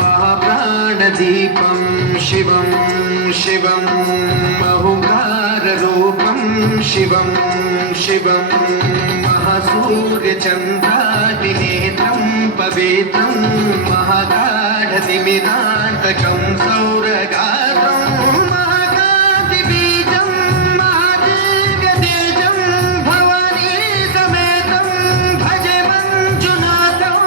महाप्राणदीपं शिवं शिवं बहुकाररूपं शिवं शिवं महासूर्यचन्द्रादिनेत्रं पवित्रं महागाढतिमिरान्तकं सौरगात्रं महाकान्तिबीजं महादिव्यतेजं भवानी समेतं भजे मञ्जुनाथं।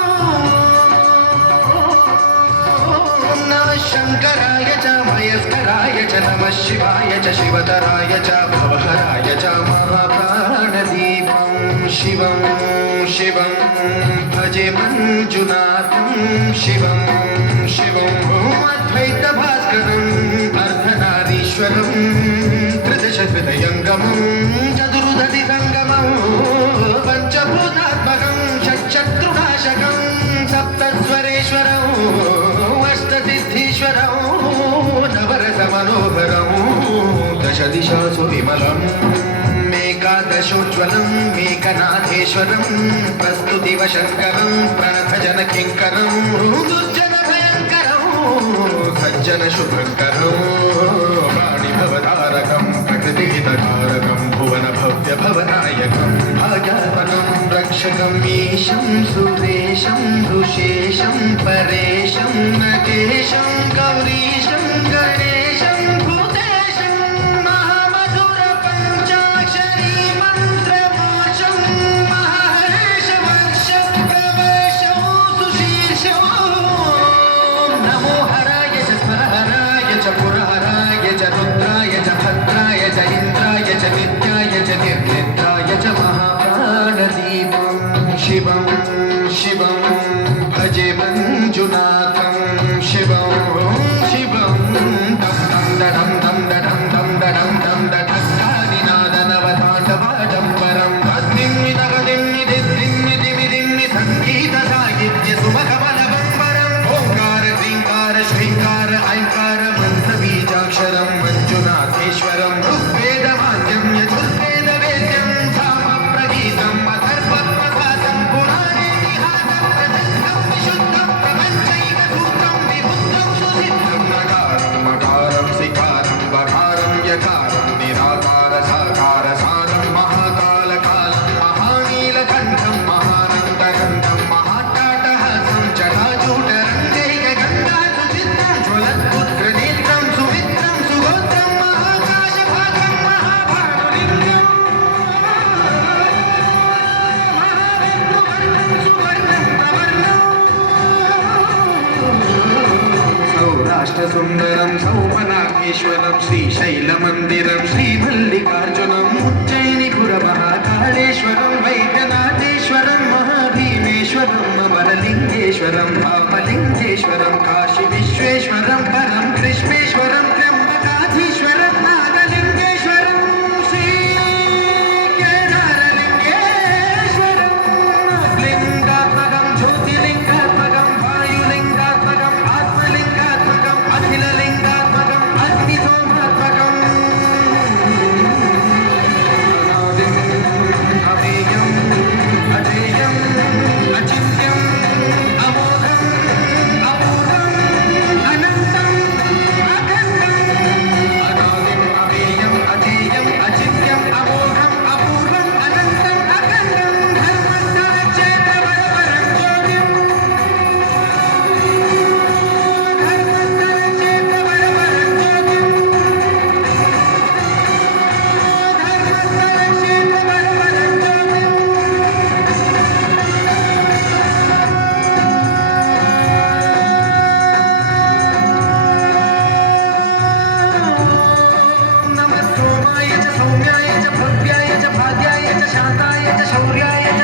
नमः शङ्कराय च मयस्कराय च नमः शिवाय च शिवतराय च भवहराय च महाप्राणदीपं शिवं शिवं भजे मञ्जुनाथं शिवं शिवं अद्वैतभास्करम् अर्धनारीश्वरं त्रिदशहृदयङ्गमं चतुर्दधिसङ्गमं पञ्चभूतात्मकं षट्शत्रुनाशकं सप्तस्वरेश्वरं अष्टसिद्धीश्वरं नवरसमनोहरं दशदिशासु विमलम् एकादशोज्ज्वलम् एकनाथेश्वरं प्रस्तुतिवशङ्करं प्रणतजनकिङ्करं दुर्जनभयङ्करं सज्जनशुभङ्करं वाणिभवतारकं प्रकृतिहितकारकं भुवनभव्यभवनायकं भाग्यात्मकं रक्षकं ईशं सुरेशं ऋषेशं परेशं नटेशं गौरीशं गणेशं भूतेशं महामधुरपञ्चाक्षरी मन्त्रमोक्षं महर्षवर्षप्रवेशं सुशीर्षं नमो हराय च स्मरहराय च पुरहराय च रुद्राय च भद्राय च इन्द्राय च नित्याय च निर्निद्राय च महाप्राणदीपं शिवं शिवं भजे मञ्जुनाथं शिवं शिवं दं दं दं दं दं दं दं दं संगीतसाहित्य सुमकमलबम्बरम् ओङ्कार ह्रीङ्कार श्रीङ्कार ऐङ्कार मन्त्रबीजाक्षरं मञ्जुनाथेश्वरं ऋग्वेदवाद्यं यजुर्वेदवेद्यं सामप्रगीतम् अथर्वपदातं पुराणेतिहासं प्रसिद्धं विशुद्धं प्रपञ्चैकसूत्रं विबुद्धं सुसिद्धं नकारं मकारं सिकारं बकारं यकारं निराकार साकार सारं महाकालकालं महानीलकण्ठं महानन्दकण्ठं महाट्टाटहासं जटाजूटरङ्गैकगङ्गासुचित्रं ज्वलत्पुत्रनेत्रं सुमित्रं सुगोत्रं महाकाशभागं महाभानुलिङ्गं महाविष्णुवर्णं सुवर्णं प्रवर्णं सौराष्ट्रसुन्दरं सौमनाथेश्वरं श्रीशैलमन्दिरं श्रीमल्लिकार्जुनं उज्जयिनीपुरमहाकालेश्वरं वैद्यनाथेश्वरं महाभीमेश्वरं अमरलिङ्गेश्वरं भामलिङ्गेश्वरं काशीविश्वेश्वरं परं कृष्णेश्वरं त्र्यम्बकाधीश्वरं नागलिङ्गेश्वरं श्रीकेदारलिङ्गेश्वरं लिङ्गात्मकं ज्योतिलिङ्गात्मकं वायुलिङ्गात्मकं आत्मलिङ्गात्मकं अखिललिङ्गात्मकं अग्निसोमात्मकं अव्ययम् अजेयम् अचिन्त्यम् अमोघम् अपूर्वम् अनन्तम् अखण्डम् अनादिम् अव्ययम् अजेयम् अचिन्त्यम् अमोघम् अपूर्वम् अनन्तम् अखण्डम् धर्मस्थलक्षेत्रवरवरं ज्योतिम् धर्मस्थलक्षेत्रवरवरं ज्योतिम् धर्मस्थलक्षेत्रवरवरं ज्योतिम् नमः सोमाय च सौम्याय च भव्याय च भाग्याय च शान्ताय च शौर्याय च